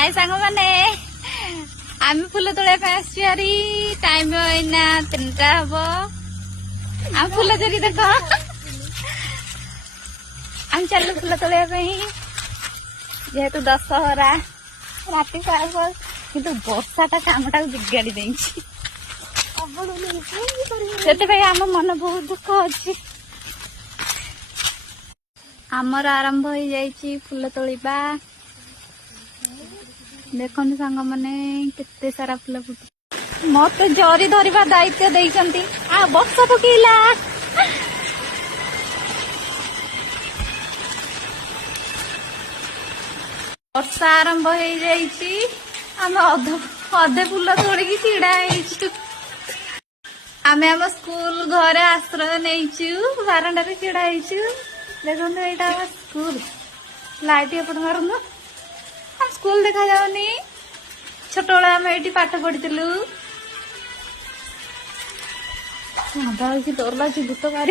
हाय सांग मैंने आम फुल तोड़ा आसरी टाइम एना 3टा हम आम फुल चोरी देख आम चल फुल तोड़ा जेहेतु दशहरा राति सारा कि बर्षाटा कामटा बिगाड़ी दे आम मन बहुत दुख अच्छी आमर आरंभ हो जाइए फुल तोड़ा देखो सांग मैंने केते सारा फुल फुट मत जरी धरवा दायित्व देइछंती आ बस पकेला वर्षा आरंभ हो जाइए आम अधे फुल तोड़िकी छिड़ा आम आम स्कूल घर आश्रय नहीं बारंडार छिड़ा देखो यहाँ स्कूल लाइट एपट मारूनु स्कूल देखा जाऊनी छोट बेला आम ये पाठ पढ़ी डर लगे भूत बाहर